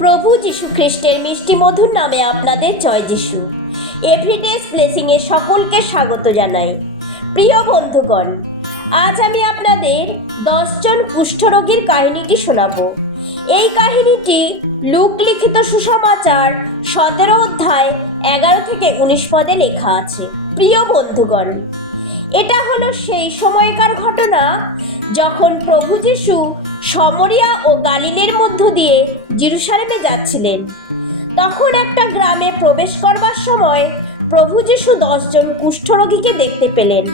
প্রভু যীশু খ্রিস্টের মিষ্টি মধুর নামে আপনাদের জয় যিশু। এভরিডেস ব্লেসিংয়ে সকলকে স্বাগত জানাই। প্রিয় বন্ধুগণ, আজ আমি আপনাদের দশজন কুষ্ঠরোগীর কাহিনীটি শোনাবো। এই কাহিনীটি লুক লিখিত সুসমাচার সতেরো অধ্যায় এগারো থেকে উনিশ পদে লেখা আছে। প্রিয় বন্ধুগণ, এটা হলো সেই সময়কার ঘটনা যখন প্রভু যিশু সমরিয়া ও গালিলের মধ্য দিয়ে জিরুসালেমে যাচ্ছিলেন। তখন একটা গ্রামে প্রবেশ করবার সময় প্রভু যিশু দশজন কুষ্ঠরোগীকে দেখতে পেলেন।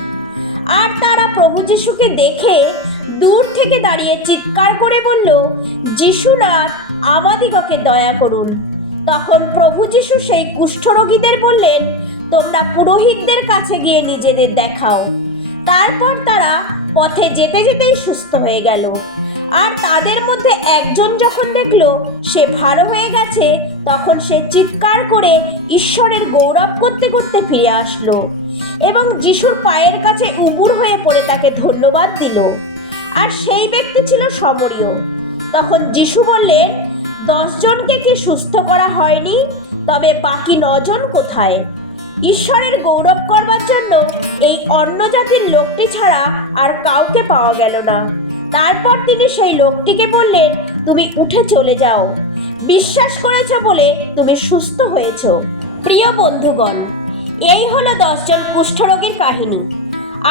আর তারা প্রভু যিশুকে দেখে দূর থেকে দাঁড়িয়ে চিৎকার করে বলল, যিশুনাথ, আমাদিগকে দয়া করুন। তখন প্রভু যিশু সেই কুষ্ঠরোগীদের বললেন, তোমরা পুরোহিতদের কাছে গিয়ে নিজেদের দেখাও। তারপর তারা পথে যেতে যেতেই সুস্থ হয়ে গেল। আর তাদের মধ্যে একজন যখন দেখল সে ভালো হয়ে গেছে, তখন সে চিৎকার করে ঈশ্বরের গৌরব করতে করতে ফিরে আসলো এবং যিশুর পায়ের কাছে উবুর হয়ে পড়ে তাকে ধন্যবাদ দিল। আর সেই ব্যক্তি ছিল সমরীয়। তখন যিশু বললেন দশজনকে কি সুস্থ করা হয়নি? তবে বাকি নজন কোথায়? ঈশ্বরের গৌরব করবার জন্য এই অন্য জাতির লোকটি ছাড়া আর কাউকে পাওয়া গেল না। তারপর তিনি সেই লোকটিকে বললেন, তুমি উঠে চলে যাও। বিশ্বাস করেছ বলে তুমি সুস্থ হয়েছ, প্রিয় বন্ধুগণ। এই হলো দশজন কুষ্ঠরোগীর কাহিনী।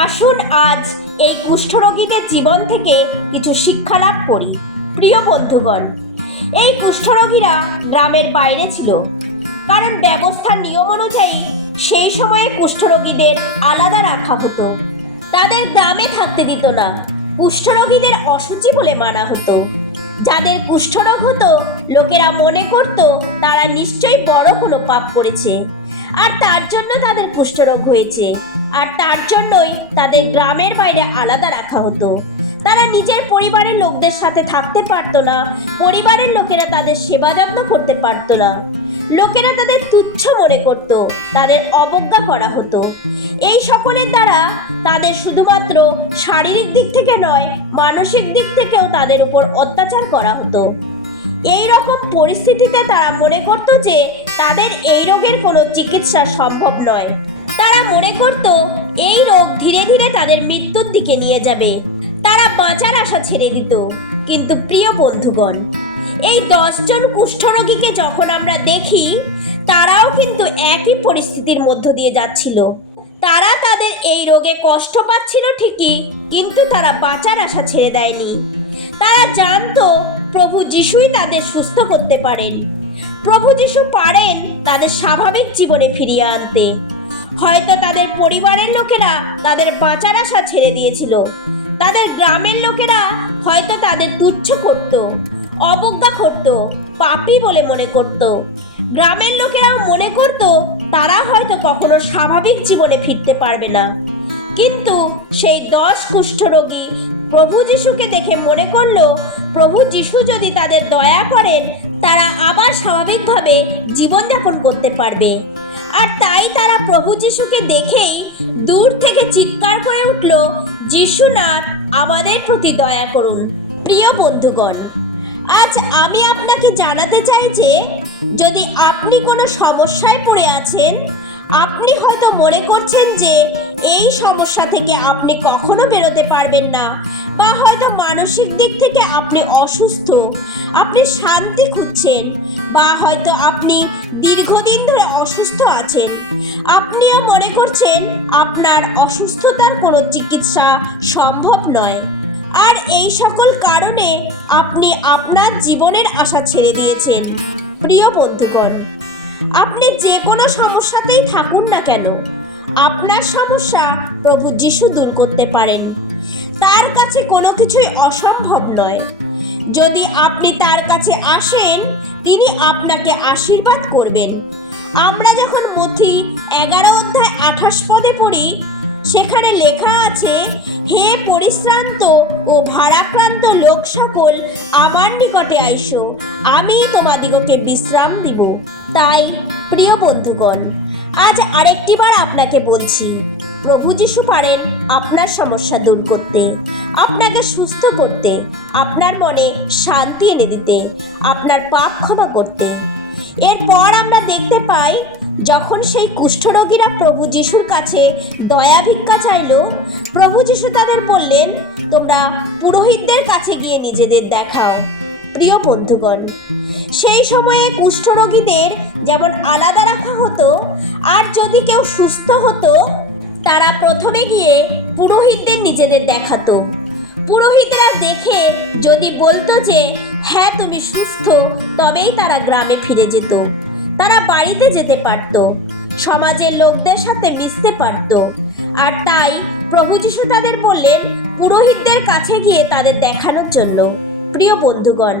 আসুন আজ এই কুষ্ঠরোগীদের জীবন থেকে কিছু শিক্ষা লাভ করি, প্রিয় বন্ধুগণ। এই কুষ্ঠরোগীরা গ্রামের বাইরে ছিল, কারণ ব্যবস্থার নিয়ম অনুযায়ী সেই সময়ে কুষ্ঠরোগীদের আলাদা রাখা হতো। তাদের গ্রামে থাকতে দিত না। কুষ্ঠরোগীদের অসুচি বলে মানা হতো। যাদের কুষ্ঠরোগ হতো, লোকেরা মনে করত তারা নিশ্চয়ই বড় কোনো পাপ করেছে। আর তার জন্য তাদের কুষ্ঠরোগ হয়েছে। আর তার জন্যই তাদের গ্রামের বাইরে আলাদা রাখা হতো। তারা নিজের পরিবারের লোকদের সাথে থাকতে পারতো না, পরিবারের লোকেরা তাদের সেবা যত্ন করতে পারতো না। লোকেরা তাদের তুচ্ছ মনে করত, তাদের অবজ্ঞা করা হতো। এই সকলের দ্বারা তাদের শুধুমাত্র শারীরিক দিক থেকে নয়, মানসিক দিক থেকেও তাদের উপর অত্যাচার করা হতো। এই রকম পরিস্থিতিতে তারা মনে করত যে তাদের এই রোগের কোনো চিকিৎসা সম্ভব নয়। তারা মনে করত এই রোগ ধীরে ধীরে তাদের মৃত্যুর দিকে নিয়ে যাবে। তারা বাঁচার আশা ছেড়ে দিত। কিন্তু প্রিয় বন্ধুগণ, এই দশজন কুষ্ঠরোগীকে যখন আমরা দেখি, তারাও কিন্তু একই পরিস্থিতির মধ্য দিয়ে যাচ্ছিল। তারা তাদের এই রোগে কষ্ট পাচ্ছিল ঠিকই, কিন্তু তারা বাঁচার আশা ছেড়ে দেয়নি। তারা জানতো প্রভু যিশুই তাদের সুস্থ করতে পারেন। প্রভু যিশু পারেন তাদের স্বাভাবিক জীবনে ফিরিয়ে আনতে। হয়তো তাদের পরিবারের লোকেরা তাদের বাঁচার আশা ছেড়ে দিয়েছিল। তাদের গ্রামের লোকেরা হয়তো তাদের তুচ্ছ করত, অবজ্ঞা করত, পাপি বলে মনে করত। গ্রামের লোকেরাও মনে করত তারা হয়তো কখনো স্বাভাবিক জীবনে ফিরতে পারবে না। কিন্তু সেই দশ কুষ্ঠরোগী প্রভু যিশুকে দেখে মনে করল, প্রভু যিশু যদি তাদের দয়া করেন, তারা আবার স্বাভাবিকভাবে জীবনযাপন করতে পারবে। আর তাই তারা প্রভু যিশুকে দেখেই দূর থেকে চিৎকার করে উঠল, যিশুনাথ, আমাদের প্রতি দয়া করুন। প্রিয় বন্ধুগণ আজ আমি আপনাকে জানাতে চাই যে, যদি আপনি কোনো সমস্যায় পড়ে আছেন, আপনি হয়তো মনে করছেন যে, এই সমস্যা থেকে আপনি কখনো বেরোতে পারবেন না বা হয়তো মানসিক দিক থেকে আপনি অসুস্থ, আপনি শান্তি খুঁজছেন বা হয়তো আপনি দীর্ঘদিন ধরে অসুস্থ আছেন, আপনিও মনে করছেন আপনার অসুস্থতার কোনো চিকিৎসা সম্ভব নয়। আর এই সকল কারণে আপনি আপনার জীবনের আশা ছেড়ে দিয়েছেন। প্রিয় বন্ধুগণ, আপনি যে কোনো সমস্যাতেই থাকুন না কেন। আপনার সমস্যা প্রভু যিশু দূর করতে পারেন। তার কাছে কোনো কিছুই অসম্ভব নয়। যদি আপনি তার কাছে আসেন, তিনি আপনাকে আশীর্বাদ করবেন। আমরা যখন মথি এগারো অধ্যায় আঠাশ পদে পড়ি সেখানে লেখা আছে, হে পরিশ্রান্ত ও ভারাক্রান্ত লোক সকল, আমার নিকটে আইসো, আমি তোমাদিগকে বিশ্রাম দিব। তাই, প্রিয় বন্ধুগণ, আজ আরেকটিবার আপনাকে বলছি, প্রভু যিশু পারেন আপনার সমস্যা দূর করতে, আপনাকে সুস্থ করতে, আপনার মনে শান্তি এনে দিতে, আপনার পাপ ক্ষমা করতে। এরপর আমরা দেখতে পাই যখন সেই কুষ্ঠরোগীরা প্রভু যিশুর কাছে দয়া ভিক্ষা চাইল, প্রভু যিশু তাদের বললেন, তোমরা পুরোহিতদের কাছে গিয়ে নিজেদের দেখাও, প্রিয় বন্ধুগণ। সেই সময়ে কুষ্ঠরোগীদের যেমন আলাদা রাখা হতো, আর যদি কেউ সুস্থ হতো, তারা প্রথমে গিয়ে পুরোহিতদের নিজেদের দেখাতো। পুরোহিতরা দেখে যদি বলতো যে হ্যাঁ তুমি সুস্থ তবেই তারা গ্রামে ফিরে যেত। তারা বাড়িতে যেতে পারত। সমাজের লোকদের সাথে মিশতে পারত। আর তাই প্রভু যিশু তাদের বললেন, পুরোহিতদের কাছে গিয়ে তাদের দেখানোর জন্য। প্রিয় বন্ধুগণ,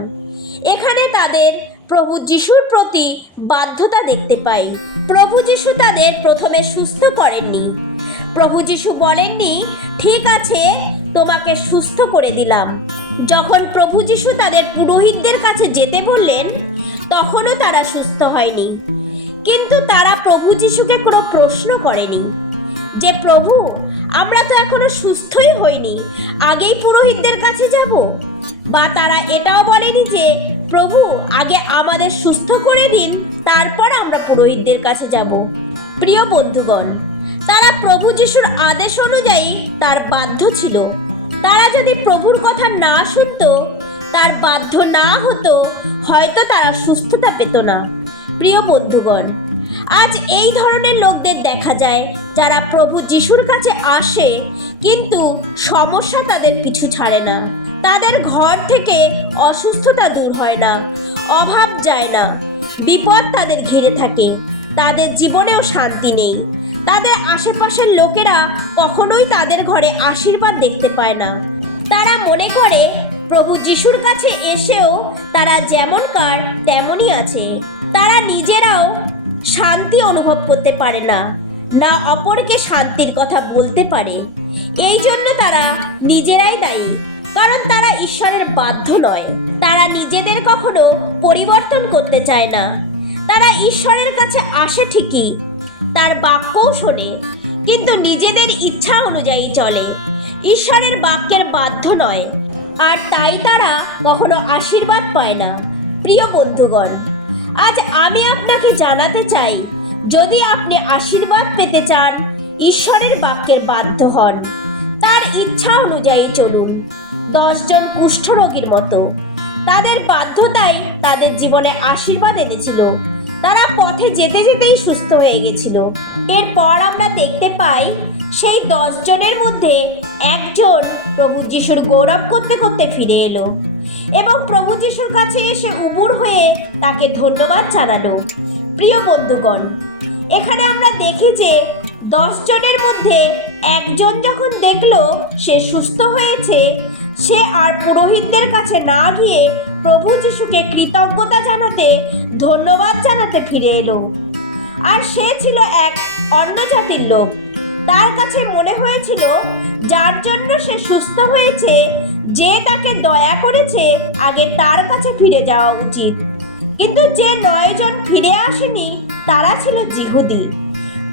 এখানে তাদের প্রভু যিশুর প্রতি বাধ্যতা দেখতে পাই। প্রভু যিশু তাদের প্রথমে সুস্থ করেননি। প্রভু যিশু বলেননি, ঠিক আছে, তোমাকে সুস্থ করে দিলাম। যখন প্রভু যিশু তাদের পুরোহিতদের কাছে যেতে বললেন তখনও তারা সুস্থ হয়নি। কিন্তু তারা প্রভু যিশুকে কোনো প্রশ্ন করেনি যে, প্রভু, আমরা তো এখনও সুস্থই হইনি, আগেই পুরোহিতদের কাছে যাব? বা তারা এটাও বলেনি যে, প্রভু, আগে আমাদের সুস্থ করে দিন, তারপর আমরা পুরোহিতদের কাছে যাব। প্রিয় বন্ধুগণ, তারা প্রভু যিশুর আদেশ অনুযায়ী তার বাধ্য ছিল। তারা যদি প্রভুর কথা না শুনতো, তার বাধ্য না হতো হয়তো তারা সুস্থতা পেত না। প্রিয় বন্ধুগণ, আজ এই ধরনের লোকদের দেখা যায় যারা প্রভু যিশুর কাছে আসে, কিন্তু সমস্যা তাদের পিছু ছাড়ে না। তাদের ঘর থেকে অসুস্থতা দূর হয় না, অভাব যায় না, বিপদ তাদের ঘিরে থাকে, তাদের জীবনেও শান্তি নেই। তাদের আশেপাশের লোকেরা কখনোই তাদের ঘরে আশীর্বাদ দেখতে পায় না। তারা মনে করে প্রভু যিশুর কাছে এসেও তারা যেমনকার তেমনই আছে। তারা নিজেরাও শান্তি অনুভব করতে পারে না না অপরকে শান্তির কথা বলতে পারে। এই জন্য তারা নিজেরাই দায়ী, কারণ তারা ঈশ্বরের বাধ্য নয়। তারা নিজেদের কখনো পরিবর্তন করতে চায় না। তারা ঈশ্বরের কাছে আসে ঠিকই, তার বাক্যও শোনে, কিন্তু নিজেদের ইচ্ছা অনুযায়ী চলে। ঈশ্বরের বাক্যের বাধ্য নয় আর তাই তারা কখনো আশীর্বাদ পায় না। প্রিয় বন্ধুগণ, আজ আমি আপনাকে জানাতে চাই, যদি আপনি আশীর্বাদ পেতে চান, ঈশ্বরের বাক্যের বাধ্য হন। তার ইচ্ছা অনুযায়ী চলুন। দশজন কুষ্ঠরোগীর মতো। তাদের বাধ্যতাই তাদের জীবনে আশীর্বাদ এনেছিল। তারা পথে যেতে যেতেই সুস্থ হয়ে গেছিল। এরপর আমরা দেখতে পাই সেই দশজনের মধ্যে একজন প্রভু যিশুর গৌরব করতে করতে ফিরে এলো এবং প্রভু যিশুর কাছে এসে উবুর হয়ে তাকে ধন্যবাদ জানালো। প্রিয় বন্ধুগণ, এখানে আমরা দেখি যে দশ জনের মধ্যে একজন যখন দেখল সে সুস্থ হয়েছে, সে আর পুরোহিতদের কাছে না গিয়ে প্রভু যিশুকে কৃতজ্ঞতা জানাতে, ধন্যবাদ জানাতে ফিরে এলো। আর সে ছিল এক অন্য জাতির লোক। তার কাছে মনে হয়েছিল যার জন্য সে সুস্থ হয়েছে, যে তাকে দয়া করেছে, আগে তার কাছে ফিরে যাওয়া উচিত। কিন্তু যে নয়জন ফিরে আসেনি, তারা ছিল জিহুদি।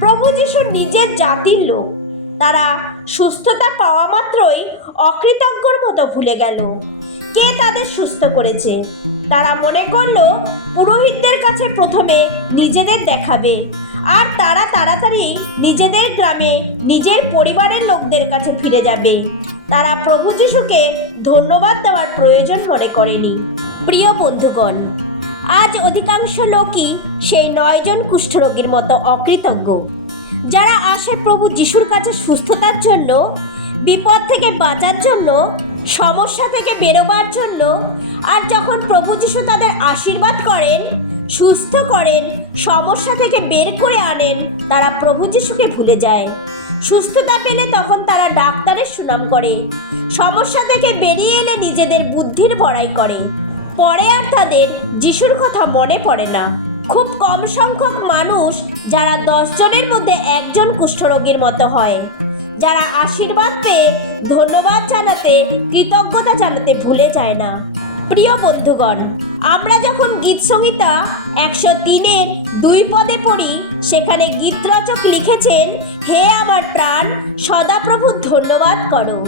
প্রভু যিশু নিজের জাতির লোক। তারা সুস্থতা পাওয়া মাত্রই অকৃতজ্ঞর মতো ভুলে গেল। কে তাদের সুস্থ করেছে? তারা মনে করল, পুরোহিতদের কাছে প্রথমে নিজেদের দেখাবে। আর তারা তাড়াতাড়ি নিজেদের গ্রামে নিজের পরিবারের লোকদের কাছে ফিরে যাবে। তারা প্রভু যিশুকে ধন্যবাদ দেওয়ার প্রয়োজন মনে করেনি। প্রিয় বন্ধুগণ, আজ অধিকাংশ লোকই সেই নয়জন কুষ্ঠরোগীর মতো অকৃতজ্ঞ। যারা আসে প্রভু যিশুর কাছে সুস্থতার জন্য, বিপদ থেকে বাঁচার জন্য, সমস্যা থেকে বেরোবার জন্য, আর যখন প্রভু যিশু তাদের আশীর্বাদ করেন সুস্থ করেন, সমস্যা থেকে বের করে আনেন, তারা প্রভু যিশুকে ভুলে যায়। সুস্থতা পেলে তখন তারা ডাক্তারের সুনাম করে। সমস্যা থেকে বেরিয়ে এলে নিজেদের বুদ্ধির বড়াই করে। পরে আর তাদের যিশুর কথা মনে পড়ে না। খুব কম সংখ্যক মানুষ যারা দশজনের মধ্যে একজন কুষ্ঠরোগীর মতো হয়। যারা আশীর্বাদ পেয়ে, ধন্যবাদ জানাতে, কৃতজ্ঞতা জানাতে ভুলে যায় না। প্রিয় বন্ধুগণ আমরা যখন গীত সংহিতা একশো তিনের দুই পদে পড়ি, সেখানে গীতরচক লিখেছেন, হে আমার প্রাণ, সদাপ্রভু ধন্যবাদ করো।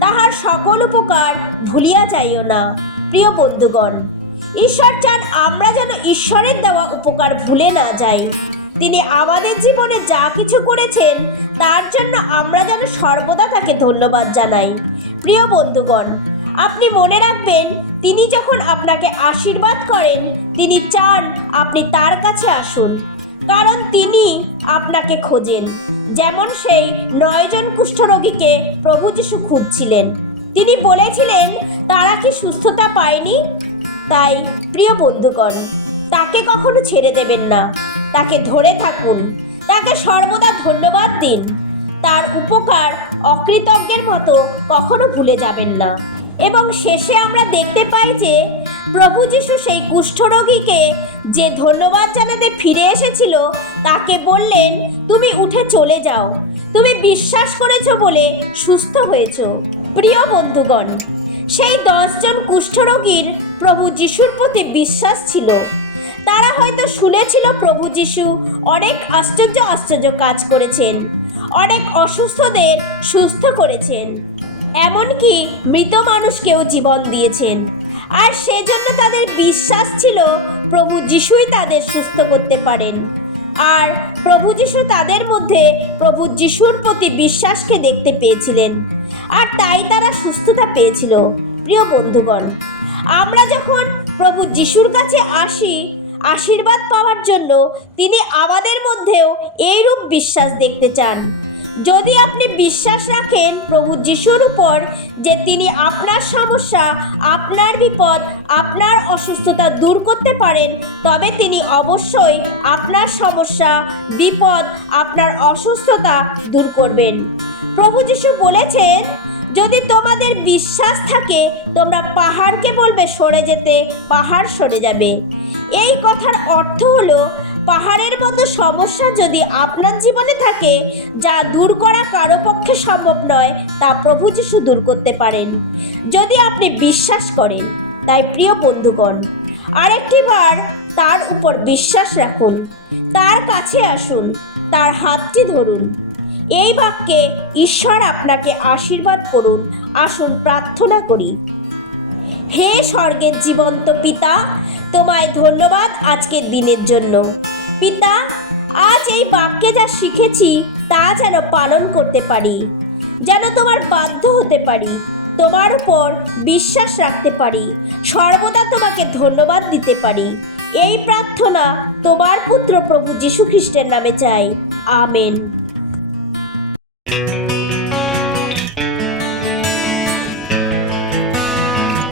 তাহার সকল উপকার ভুলিয়া যাইও না, প্রিয় বন্ধুগণ। ঈশ্বর চান আমরা যেন ঈশ্বরের দেওয়া উপকার ভুলে না যাই। তিনি আমাদের জীবনে যা কিছু করেছেন, তার জন্য আমরা যেন সর্বদা তাকে ধন্যবাদ জানাই। প্রিয় বন্ধুগণ আপনি মনে রাখবেন, তিনি যখন আপনাকে আশীর্বাদ করেন, তিনি চান আপনি তার কাছে আসুন। কারণ তিনি আপনাকে খোঁজেন। যেমন সেই নয়জন কুষ্ঠরোগীকে প্রভু যিশু খুঁজছিলেন। তিনি বলেছিলেন, তারা কি সুস্থতা পায়নি? তাই প্রিয় বন্ধুগণ, তাকে কখনো ছেড়ে দেবেন না। তাকে ধরে থাকুন। তাকে সর্বদা ধন্যবাদ দিন। তার উপকার অকৃতজ্ঞের মতো কখনো ভুলে যাবেন না। এবং শেষে আমরা দেখতে পাই যে প্রভু যিশু সেই কুষ্ঠরোগীকে যে ধন্যবাদ জানাতে ফিরে এসেছিল, তাকে বললেন, তুমি উঠে চলে যাও। তুমি বিশ্বাস করেছ বলে সুস্থ হয়েছ। প্রিয় বন্ধুগণ, সেই দশজন কুষ্ঠরোগীর প্রভু যিশুর প্রতি বিশ্বাস ছিল। তারা হয়তো শুনেছিল প্রভু যিশু অনেক আশ্চর্য আশ্চর্য কাজ করেছেন, অনেক অসুস্থদের সুস্থ করেছেন। এমনকি মৃত মানুষকেও জীবন দিয়েছেন। আর সেজন্য তাদের বিশ্বাস ছিল প্রভু যিশুই তাদের সুস্থ করতে পারেন। আর প্রভু যিশু তাদের মধ্যে প্রভু যিশুর প্রতি বিশ্বাসকে দেখতে পেয়েছিলেন। আর তাই তারা সুস্থতা পেয়েছিল। প্রিয় বন্ধুগণ, আমরা যখন প্রভু যিশুর কাছে আসি, আশীর্বাদ পাওয়ার জন্য তিনি আমাদের মধ্যেও এইরূপ বিশ্বাস দেখতে চান। যদি আপনি বিশ্বাস রাখেন প্রভু যিশুর উপর যে তিনি আপনার সমস্যা, আপনার বিপদ, আপনার অসুস্থতা দূর করতে পারেন, তবে তিনি অবশ্যই আপনার সমস্যা, বিপদ, আপনার অসুস্থতা দূর করবেন। প্রভু যিশু বলেছেন, যদি তোমাদের বিশ্বাস থাকে, তোমরা পাহাড়কে বলবে সরে যেতে, পাহাড় সরে যাবে। এই কথার অর্থ হলো পাহাড়ের মতো সমস্যা যদি আপনার জীবনে থাকে, যা দূর করা কারও পক্ষে সম্ভব নয়, তা প্রভু যিশু দূর করতে পারেন। যদি আপনি বিশ্বাস করেন, তাই প্রিয় বন্ধুগণ, আরেকটি বার তার উপর বিশ্বাস রাখুন। তার কাছে আসুন, তার হাতটি ধরুন। এই বাক্যে ঈশ্বর আপনাকে আশীর্বাদ করুন, আসুন প্রার্থনা করি। হে স্বর্গের জীবন্ত পিতা, তোমায় ধন্যবাদ আজকের দিনের জন্য। পিতা, আজ এই বাক্যে যা শিখেছি, তা যেন পালন করতে পারি, যেন তোমার বাধ্য হতে পারি, তোমার উপর বিশ্বাস রাখতে পারি, সর্বদা তোমাকে ধন্যবাদ দিতে পারি। এই প্রার্থনা তোমার পুত্র প্রভু যীশু খ্রিস্টের নামে চাই। আমেন।